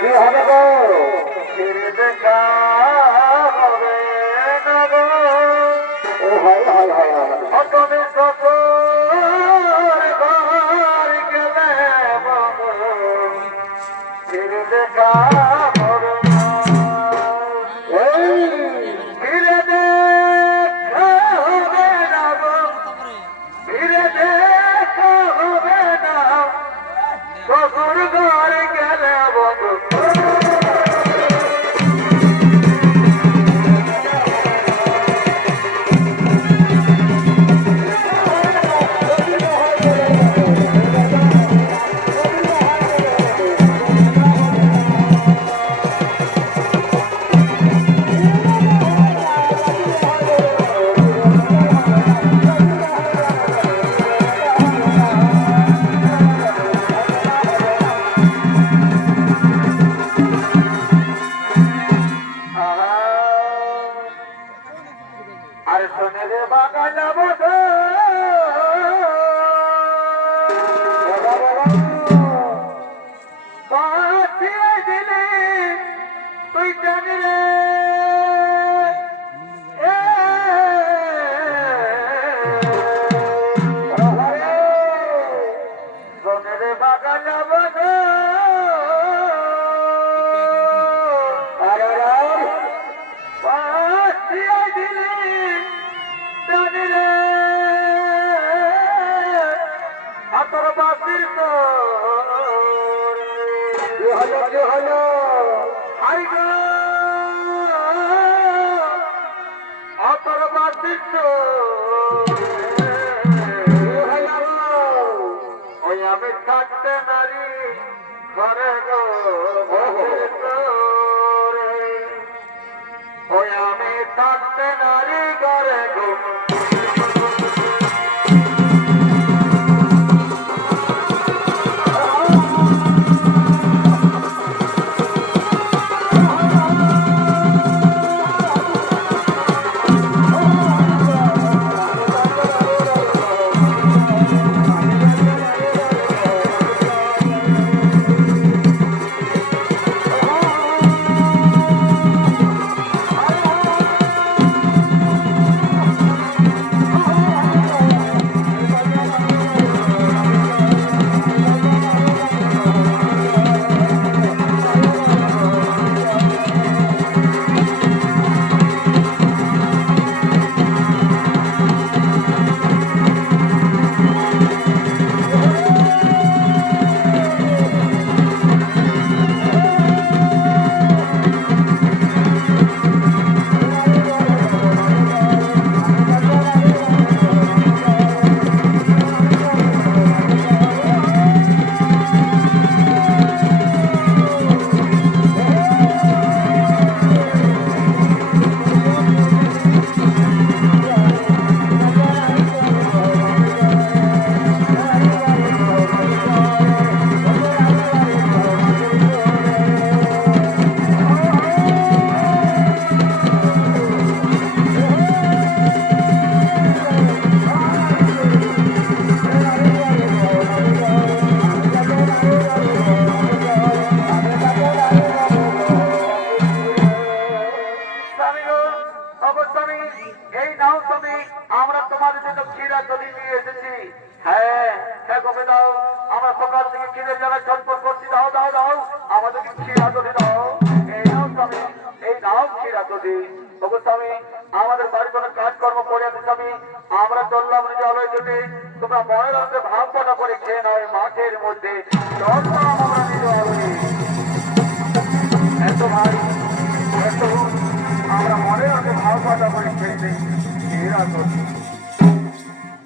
কি হবে গো ফিরে আর শোনে রে বাগান বধ। হলো এই নাও স্বামী, আমরা তোমাদের জন্য ক্ষীরা দধি নিয়ে এসেছি। হ্যাঁ হ্যাঁ দাও আমরা সকাল থেকে ক্ষীরের ছটফট করছি। দাও দাও দাও ক্ষীরা দাও। এই নাও এই নাও ক্ষীরা আমাদের কোনো কাজকর্ম পড়ে আছে স্বামী? আমরা চললাম নিজে আলোয় তোমরা ভাব পটা করে খেয়ে নাও মাঠের মধ্যে। আমরা নিজে আলোয় এত আমরা মনে